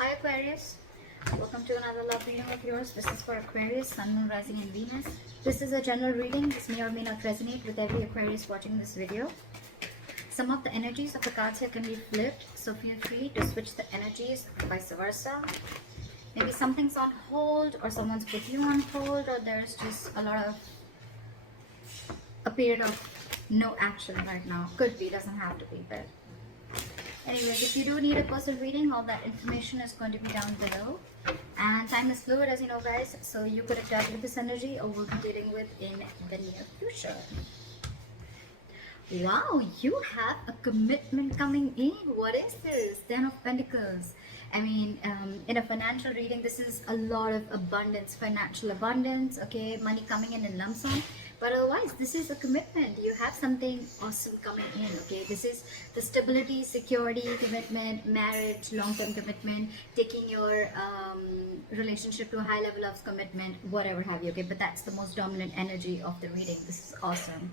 Hi Aquarius, welcome to another love reading of yours. This is for Aquarius, Sun, Moon, Rising and Venus. This is a general reading. This may or may not resonate with every Aquarius watching this video. Some of the energies of the cards here can be flipped, so feel free to switch the energies, vice versa. Maybe something's on hold, or someone's put you on hold, or there's just a period of no action right now. Could be, doesn't have to be, but anyways, if you do need a personal reading, all that information is going to be down below. And time is fluid, as you know, guys, so you could have dealt with this energy or will be dealing with in the near future. Wow, you have a commitment coming in. What is this? 10 of Pentacles. I mean, in a financial reading, this is a lot of abundance, financial abundance, okay, money coming in lump sum. But otherwise, this is a commitment. You have something awesome coming in, okay? This is the stability, security, commitment, marriage, long-term commitment, taking your relationship to a high level of commitment, whatever have you, okay? But that's the most dominant energy of the reading. This is awesome.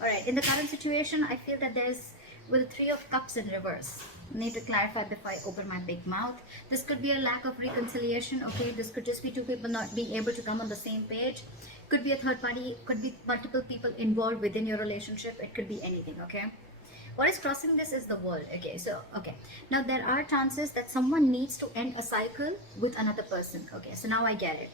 All right, in the current situation, I feel that there's, with the Three of Cups in reverse, need to clarify before I open my big mouth. This could be a lack of reconciliation, okay? This could just be two people not being able to come on the same page. Could be a third party, could be multiple people involved within your relationship. It could be anything, okay? What is crossing this is the world, okay? So, okay. Now, there are chances that someone needs to end a cycle with another person, okay? So now I get it.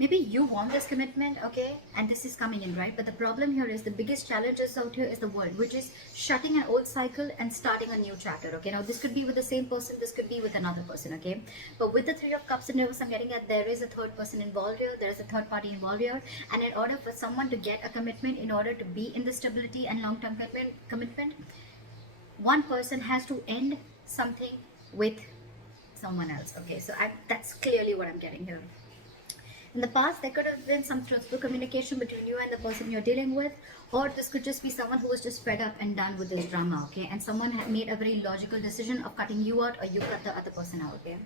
Maybe you want this commitment, okay, and this is coming in, right? But the problem here is the biggest challenges out here is the world, which is shutting an old cycle and starting a new chapter, okay? Now this could be with the same person, this could be with another person, okay? But with the Three of Cups in reverse, I'm getting at there is a third person involved here, there is a third party involved here, and in order for someone to get a commitment, in order to be in the stability and long-term commitment, one person has to end something with someone else, okay? So that's clearly what I'm getting here. In the past, there could have been some truthful communication between you and the person you're dealing with, or this could just be someone who was just fed up and done with this drama, okay? And someone had made a very logical decision of cutting you out, or you cut the other person out, okay?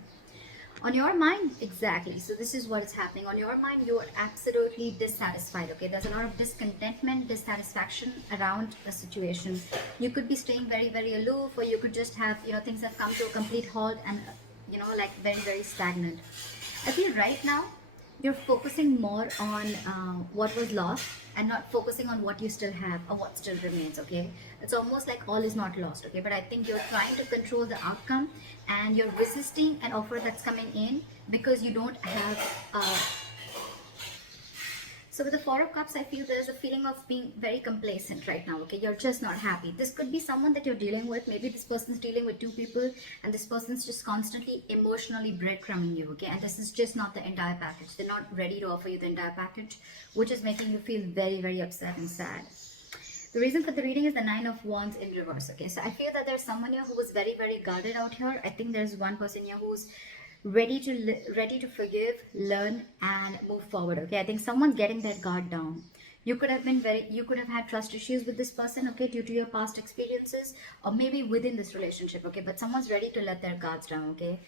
On your mind, exactly. So this is what is happening. On your mind, you are absolutely dissatisfied, okay? There's a lot of discontentment, dissatisfaction around the situation. You could be staying very, very aloof, or you could just have, things have come to a complete halt and, like very, very stagnant. I feel right now, you're focusing more on what was lost and not focusing on what you still have or what still remains, okay? It's almost like all is not lost, okay? But I think you're trying to control the outcome and you're resisting an offer that's coming in because you don't have so with the Four of Cups, I feel there's a feeling of being very complacent right now, okay? You're just not happy. This could be someone that you're dealing with. Maybe this person's dealing with two people and this person's just constantly emotionally breadcrumbing you, okay? And this is just not the entire package. They're not ready to offer you the entire package, which is making you feel very, very upset and sad. The reason for the reading is the Nine of Wands in reverse, okay? So I feel that there's someone here who was very, very guarded out here. I think there's one person here who's ready to forgive, learn and move forward, okay? I think someone's getting their guard down. You could have had trust issues with this person, okay, due to your past experiences, or maybe within this relationship, okay? But someone's ready to let their guards down, okay?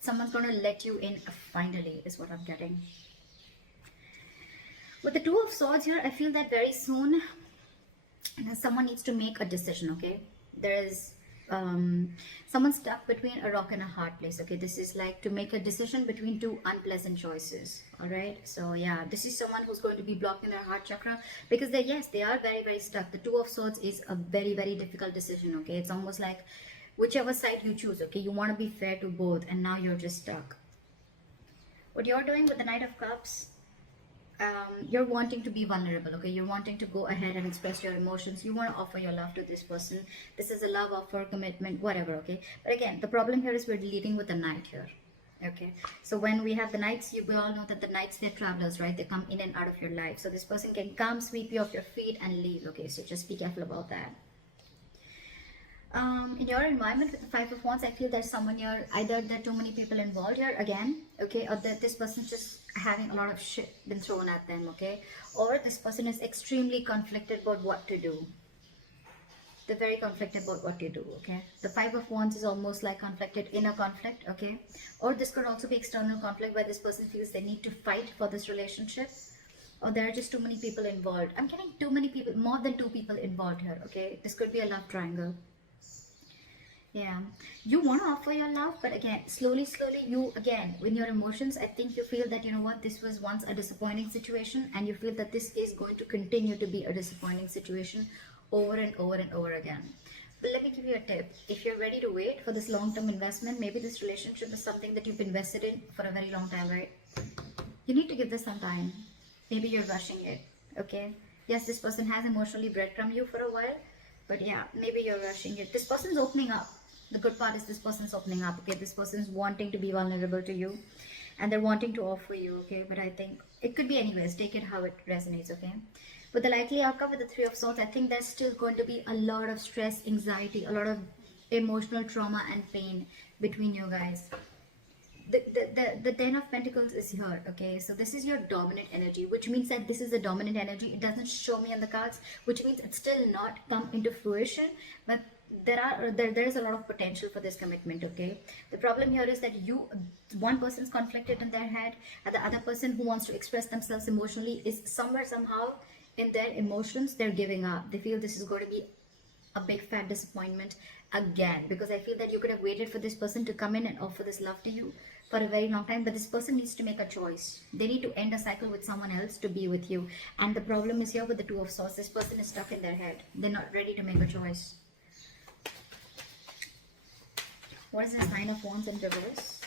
Someone's going to let you in finally, is what I'm getting. With the Two of Swords here, I feel that very soon someone needs to make a decision, okay? There is someone stuck between a rock and a hard place, okay? This is like to make a decision between two unpleasant choices, all right? So yeah, this is someone who's going to be blocked in their heart chakra because they are very, very stuck. The Two of Swords is a very, very difficult decision, okay? It's almost like whichever side you choose, okay? You want to be fair to both and now you're just stuck. What you're doing with the Knight of Cups, you're wanting to be vulnerable, okay? You're wanting to go ahead and express your emotions. You want to offer your love to this person. This is a love offer, commitment, whatever, okay? But again, the problem here is we're leading with the Knight here, okay? So when we have the Knights, we all know that the Knights, they're travelers, right? They come in and out of your life. So this person can come, sweep you off your feet and leave, okay? So just be careful about that. In your environment with the Five of Wands, I feel there's someone here, either there are too many people involved here again, okay, or that this person's just having a lot of shit been thrown at them, okay, or this person is extremely conflicted about what to do. They're very conflicted about what to do, okay? The Five of Wands is almost like conflicted inner conflict, okay? Or this could also be external conflict where this person feels they need to fight for this relationship, or there are just too many people involved. I'm getting too many people, more than two people involved here, okay? This could be a love triangle. Yeah, you want to offer your love, but again, slowly, slowly, you again, in your emotions, I think you feel that, you know what, this was once a disappointing situation, and you feel that this is going to continue to be a disappointing situation over and over and over again. But let me give you a tip. If you're ready to wait for this long term investment, maybe this relationship is something that you've invested in for a very long time, right? You need to give this some time. Maybe you're rushing it, okay? Yes, this person has emotionally breadcrumbed you for a while, but yeah, maybe you're rushing it. This person's opening up. The good part is this person's opening up, okay? This person's wanting to be vulnerable to you, and they're wanting to offer you, okay? But I think it could be anyways. Take it how it resonates, okay? But the likely outcome with the Three of Swords, I think there's still going to be a lot of stress, anxiety, a lot of emotional trauma and pain between you guys. The Ten of Pentacles is here, okay? So this is your dominant energy, which means that this is a dominant energy. It doesn't show me on the cards, which means it's still not come into fruition, but there is a lot of potential for this commitment, okay? The problem here is that one person's conflicted in their head, and the other person who wants to express themselves emotionally is somewhere, somehow, in their emotions, they're giving up. They feel this is going to be a big fat disappointment again, because I feel that you could have waited for this person to come in and offer this love to you for a very long time, but this person needs to make a choice. They need to end a cycle with someone else to be with you. And the problem is here with the Two of Swords. This person is stuck in their head. They're not ready to make a choice. What is this Nine of Wands in reverse?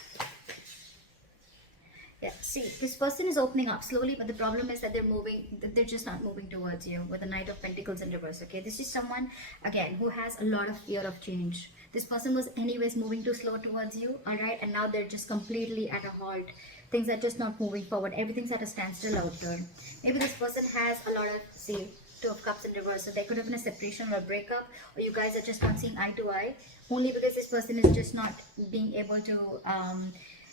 Yeah, see, this person is opening up slowly, but the problem is that they're just not moving towards you with the Knight of Pentacles in reverse, okay? This is someone, again, who has a lot of fear of change. This person was anyways moving too slow towards you, all right? And now they're just completely at a halt. Things are just not moving forward. Everything's at a standstill out there. Maybe this person has a lot of, see, Two of Cups in reverse. So there could have been a separation or a breakup, or you guys are just not seeing eye to eye, only because this person is just not being able to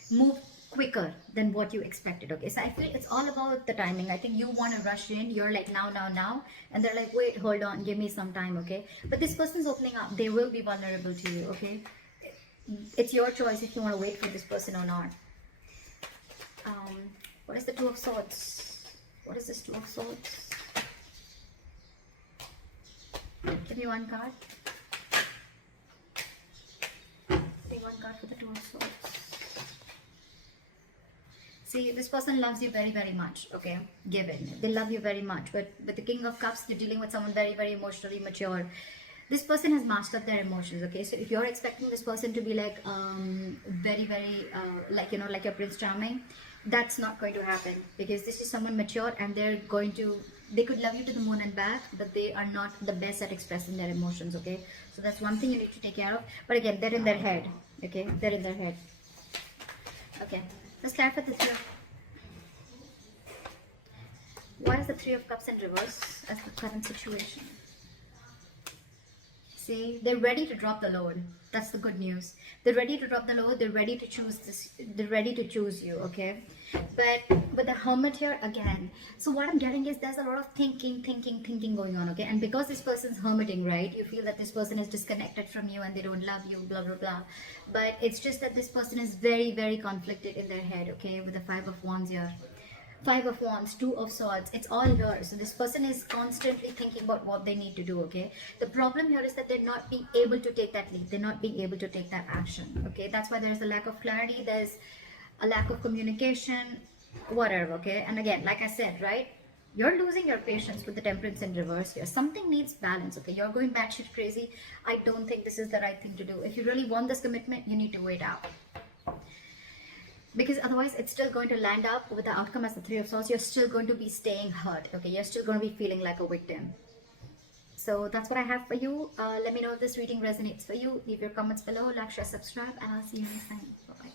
move quicker than what you expected, okay? So I feel it's all about the timing. I think you want to rush in. You're like, now, and they're like, wait, hold on, give me some time, okay? But this person's opening up. They will be vulnerable to you, okay? It's your choice if you want to wait for this person or not. What is the Two of Swords? What is this Two of Swords? Give me one card. Give me one card for the Two of Swords. See, this person loves you very, very much, okay? Given. They love you very much. But with the King of Cups, you're dealing with someone very, very emotionally mature. This person has mastered their emotions, okay? So if you're expecting this person to be like, very, very, like, you know, like your Prince Charming, that's not going to happen. Because this is someone mature, and they could love you to the moon and back, but they are not the best at expressing their emotions, okay? So that's one thing you need to take care of. But again, they're in their head, okay? They're in their head. Okay. Let's clarify the Three of... What is the Three of Cups in reverse as the current situation? See, they're ready to drop the load. That's the good news. They're ready to drop the load. They're ready to choose this. They're ready to choose you, okay? But the Hermit here again. So what I'm getting is there's a lot of thinking going on, okay? And because this person's hermiting, right? You feel that this person is disconnected from you and they don't love you, blah, blah, blah. But it's just that this person is very, very conflicted in their head, okay? With the Five of Wands here. Five of Wands, Two of Swords, it's all here. So this person is constantly thinking about what they need to do, okay? The problem here is that they're not being able to take that leap. They're not being able to take that action, okay? That's why there's a lack of clarity. There's a lack of communication, whatever, okay? And again, like I said, right? You're losing your patience with the Temperance in reverse here. Something needs balance, okay? You're going batshit crazy. I don't think this is the right thing to do. If you really want this commitment, you need to wait out. Because otherwise it's still going to land up with the outcome as the Three of Swords. You're still going to be staying hurt, okay? You're still going to be feeling like a victim. So that's what I have for you. Let me know if this reading resonates for you. Leave your comments below, like, share, subscribe, and I'll see you next time. Bye-bye.